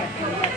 Yeah.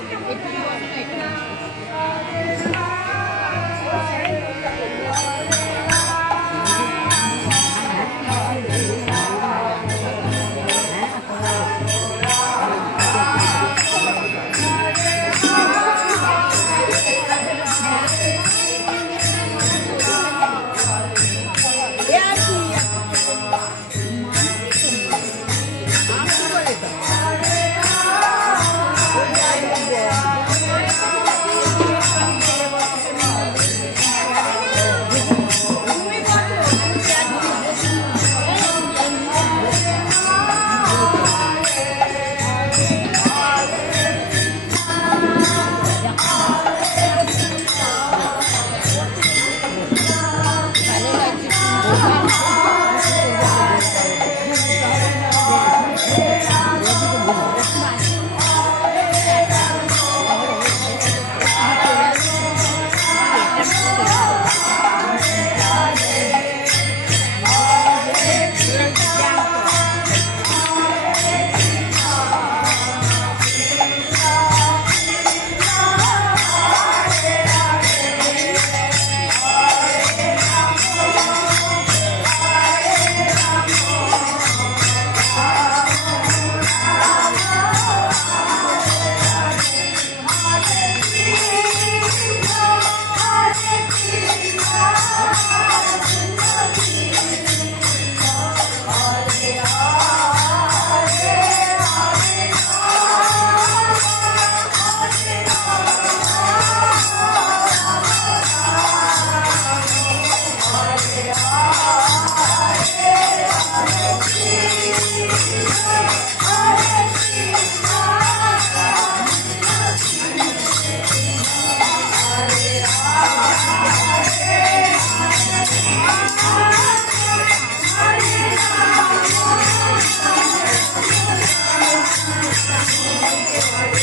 Yeah.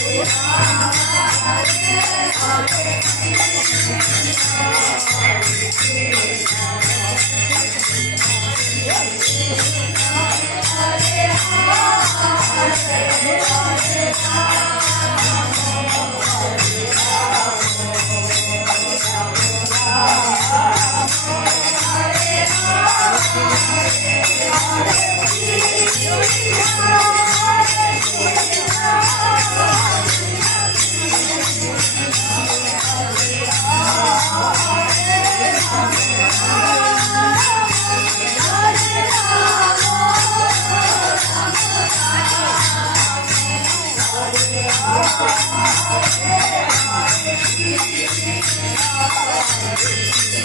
Thank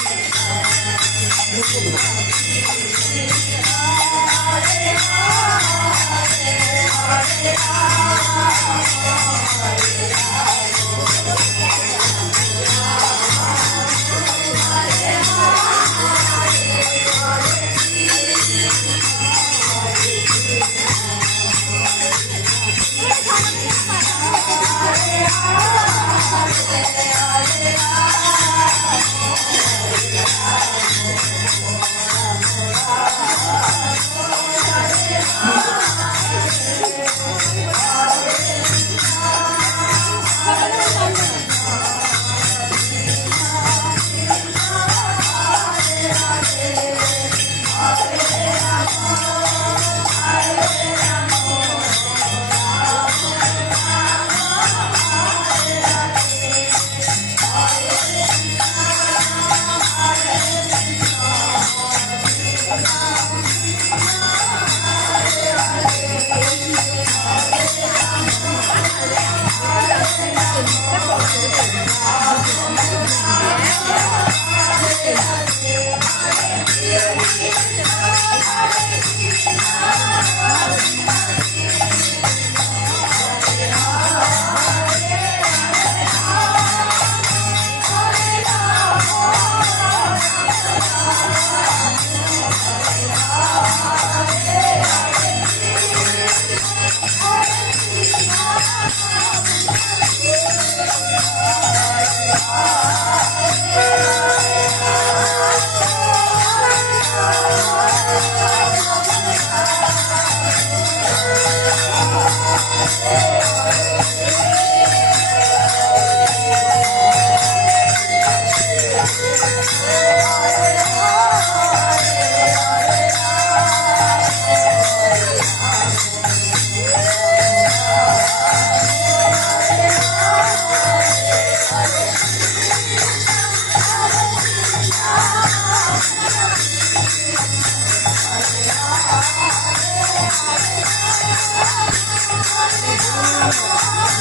you.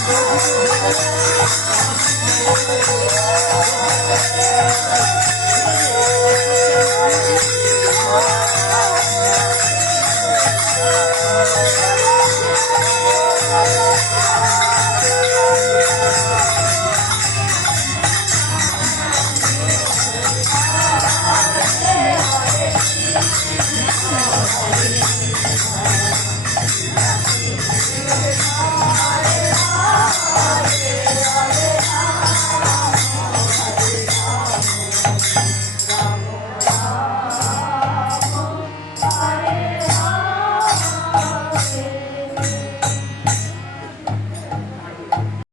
Música